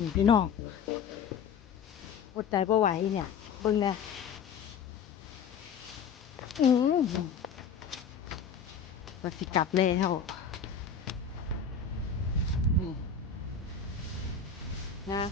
นี่พี่น้องอดใจบ่ไหวเนี่ยเบิ่งนะอืมก็สิกลับแล้วนี่นะ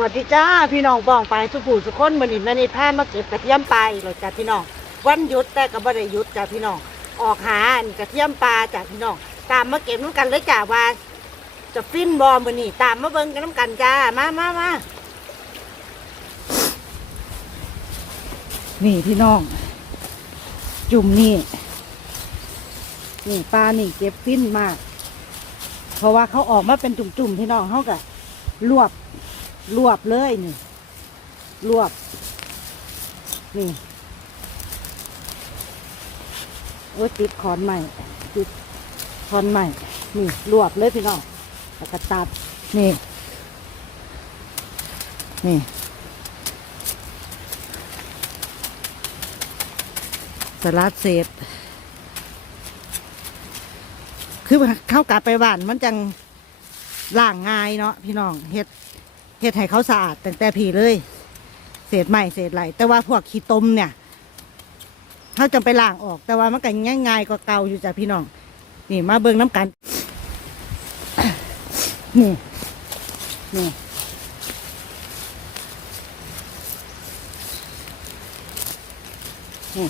วัสดีจ้าพี่น้องบ้องไปสุผู้สุคนมื้อนี้แม่นี่พามาเก็บกระเทียมปลาอีกแล้วจ้าพี่น้องวันหยุดแต่ก็บ่ได้หยุดจ้าพี่น้องออกหาอันกระเทียมปลาจ้าพี่น้องตามมาเก็บน้ำกันเลยจ้าว่า จะฟินบอมื้อนี้ตามมาเบิ่งกันน้ำกันจ้ามามามานี่พี่น้อง จุ่มนี่นี่ปลานี่เก็บฟินมาก เพราะว่าเขาออกมาเป็นจุ่มๆพี่น้องเขากะรวบ รวบเลยนี่รวบ นี่โอ้ยติดขอนใหม่ติดขอนใหม่นี่รวบเลยพี่น้องแล้วก็ตัดนี่ นี่สลัดเศษคือเข้ากลับไปบ้านมันจังล่างง่ายเนาะพี่น้องเฮ็ด ฮ็ดให้เขาสะอาดตั้งแต่ผีเลย เศษใหม่เศษไหลแต่ว่าพวกขี้ต้มเนี่ยเขาจะไปล้างออก แต่ว่ามันก็ง่ายๆกว่าเก่าอยู่จ้ะพี่น้อง นี่มาเบิ่งน้ำกันนี่นี่นี่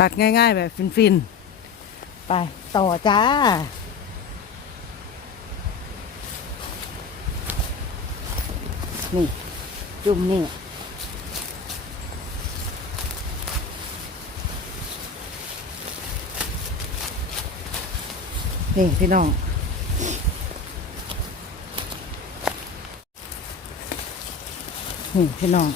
ตัดง่ายๆแบบฟินๆ ไป ต่อจ้า นี่ จุ่มนี่นี่ พี่น้อง นี่ พี่น้อง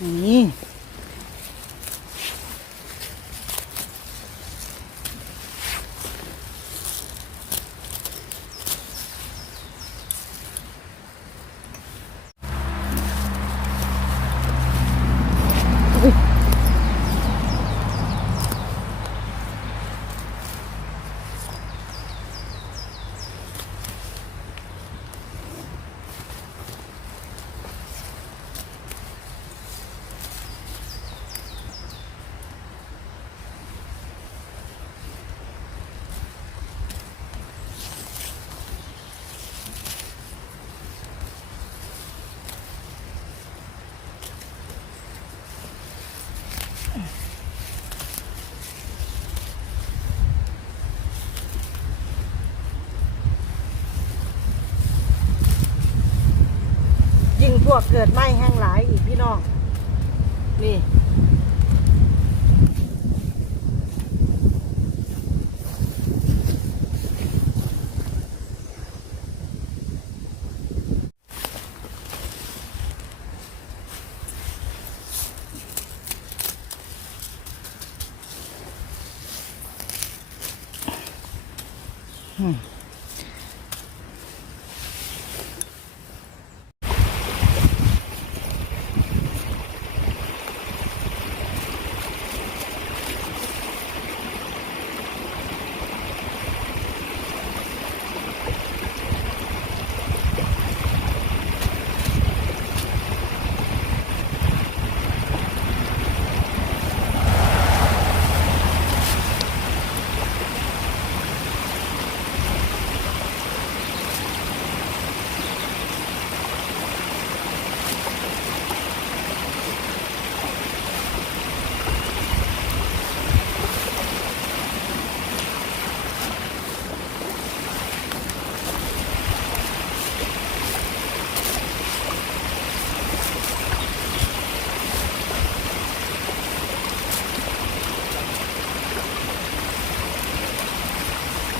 นี่ พวกเกิดไหม้แห้งหลายอีกพี่น้อง นี่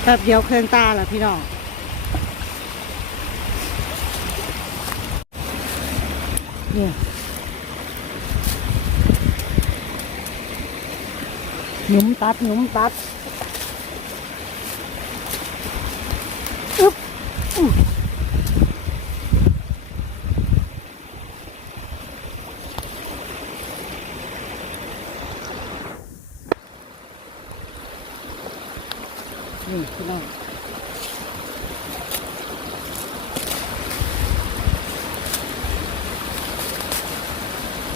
แบบเดียวเครื่องตาละพี่น้องเนี่ยหนุ่มตัดหนุ่มตัด นี่พี่น้อง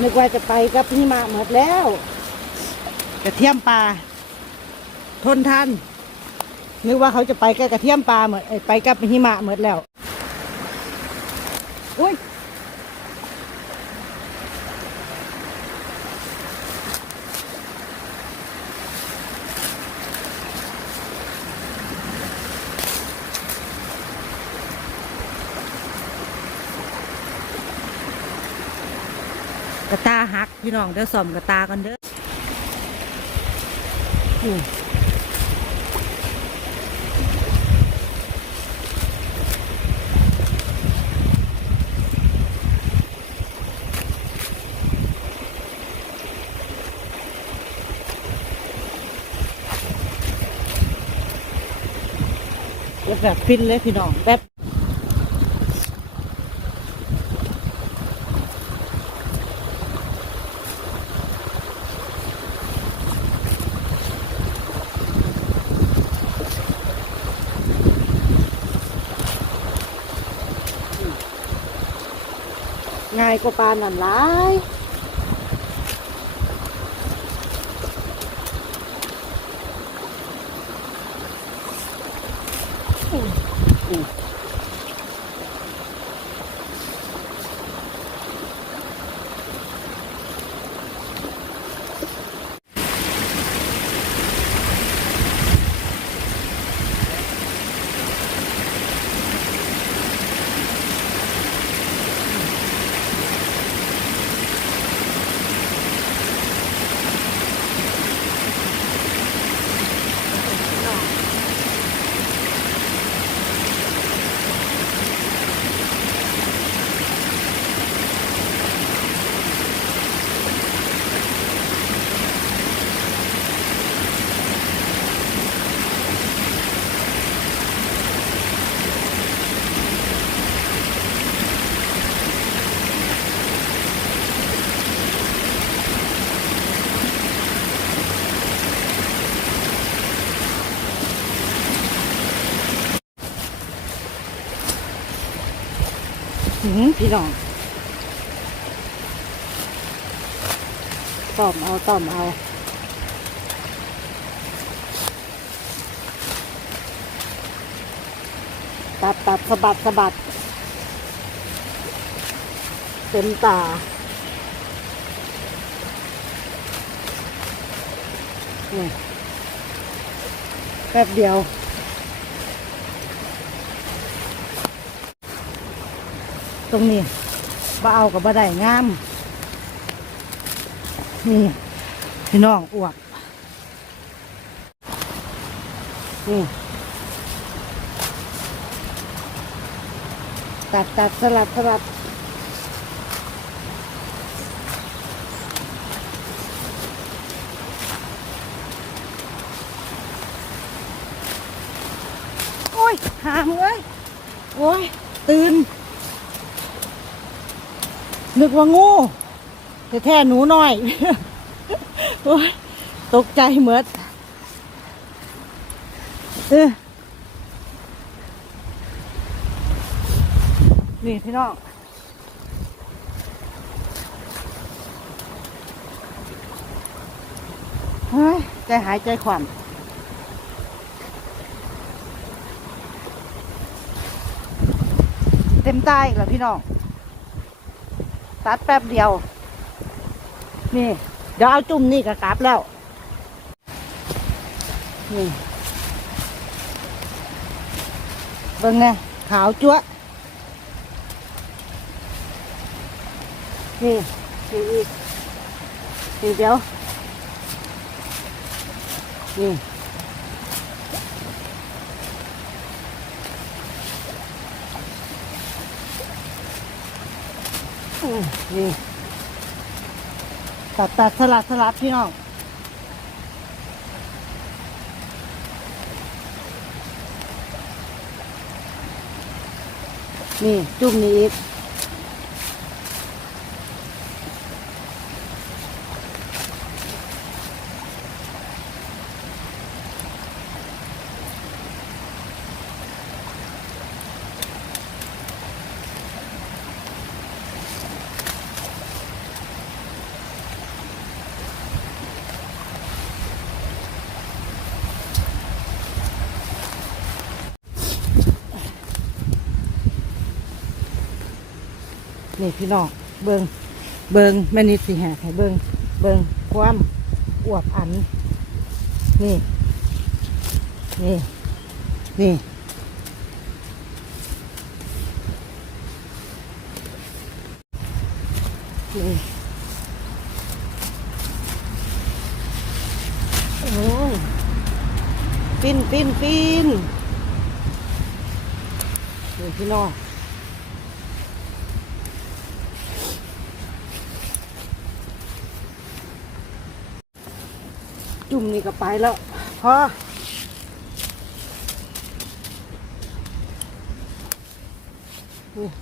นึกว่าจะไปกับพี่มาหมดแล้วกระเทียมปลาทนทันนึกว่าเขาจะไปกับกระเทียมปลาเหมือไปกับหิมะหมดแล้วอุ้ย กระตาหักพี่น้องเดี๋ยวซ่อมกระตากันเด้อแบบฟินเลยพี่น้องแบบ กว่าปลานั่นหลายอืมอืมหืม พี่น้องต้อมเอาต้อมเอาตัดตัดสะบัดสะบัดเต็มตานี่แป๊บเดียว ตรงนี้บ่เอากับบ่ได้งาม นี่พี่น้องอวบนี่ตัดตัดสลัดสลัดโอ้ยหามเอ้ยโอ้ย ตื่น นึกว่างูแต่แท้หนูน้อยโอ้ยตกใจเหมือดเออนี่พี่น้องเฮ้ยใจหายใจขวัญเต็มใต้อีกแล้วพี่น้อง ตัดแป๊บเดียว นี่ เดี๋ยวเอาจุ่มนี่ก็กลับแล้ว นี่เบิ่งไงขาวจั๊วนี่นี่อีกนี่เดี๋ยว นี่ นี่ตัดตัดสลับสลับพี่น้องนี่จุ่มนี้อีก นี่พี่น้องเบิงเบิงแม่นิดสิแหกให้เบิงเบิงความอวบอัน นี่ นี่ นี่ นี่โอ้ยปิ้นปิ้นปิ้นนี่พี่น้อง จุ่มนี่ก็ไปแล้วพอ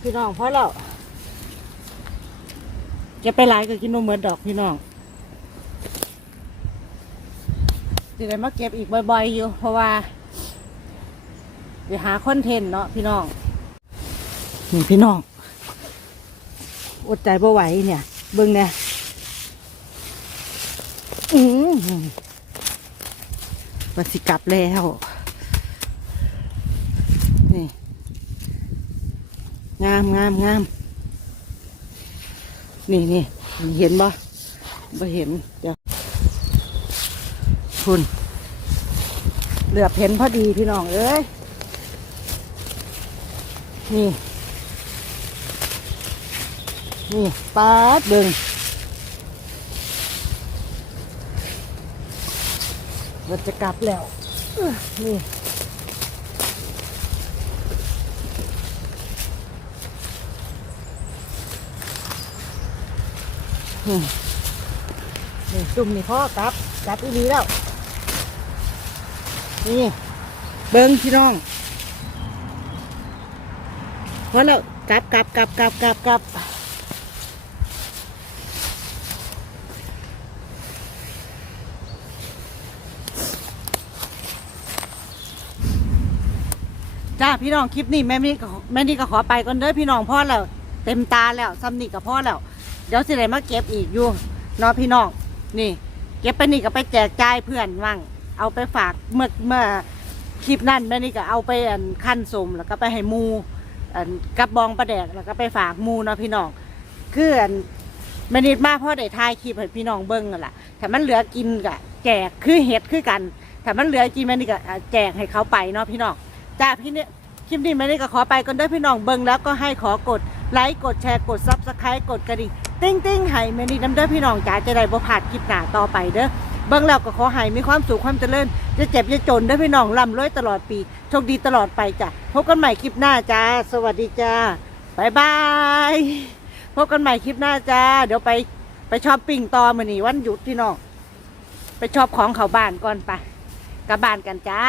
พี่น้องพอแล้วจะไปไลายก็กินนมเหมือนดอกพี่น้องจะได้มาเก็บอีกบ่อยๆอยู่เพราะว่าเดี๋ยวหาคอนเทนต์เนาะพี่น้องนี่พี่น้อง อดใจบ่ไหวเนี่ย เบิ่งเนี่ยอืม วันสิกลับแล้วนี่งามงามงามนี่นี่เห็นบ่บ่เห็นเดี๋ยวคุณเหลือบเห็นพอดีพี่น้องเอ้ยนี่ นี่ปาดเบิง เราจะกลับแล้วนี่นี่นี่จุ่มนี่พ่อกลับกลับอีดีแล้ว นี่ เบิ้งพี่น้องพอแล้วกลับกลับกลับกลับกลับกลับ พี่น้องคลิปนี้แม่นี่ก็แม่นี่ก็ขอไปก่อนเด้อพี่น้องพ่อแล้วเต็มตาแล้วซ้ำนี่กับพ่อแล้วเดี๋ยวสิได้มาเก็บอีกอยู่เนาะพี่น้องนี่ เก็บไปนี่ก็ไปแจกจ่ายเพื่อนมั่งเอาไปฝากเมื่อเมื่อคลิปนั้นแม่นี่ก็เอาไปอันขั้นสมแล้วก็ไปให้มูอันกับบองประแดกแล้วก็ไปฝากมูเนาะพี่น้องคืออันแม่นิดมาพ่อได้ถ่ายคลิปให้พี่น้องเบิ้งกันล่ะถ้ามันเหลือกินก็แจกคือเห็ดคือกันถ้ามันเหลือกินแม่นี่ก็แจกให้เขาไปเนาะพี่น้องจ้าพี่เนี่ย คลิปนี้ไม่ได้ก็ขอไปกันเด้วยพี่น้องเบิงแล้วก็ให้ขอกดไลค์กดแชร์กดซับสไครต์กดกระดิ่งติ้งติ้งให้แม่นี่น้ำเด้อพี่น้องจ๋าจะได้บ่พลาดคลิปหน้าต่อไปเด้อเบิ่งแล้วก็ขอให้มีความสุขความเจริญจะเจ็บจะจนเด้อพี่น้องร่ำรวยตลอดปีโชคดีตลอดไปจ้ะพบกันใหม่คลิปหน้าจ้าสวัสดีจ้าบายบายพบกันใหม่คลิปหน้าจ้าเดี๋ยวไปไปชอบปิ้งต่อมือนี้วันหยุดพี่น้องไปชอบของเขาบ้านก่อนไปกลับบ้านกันจ้า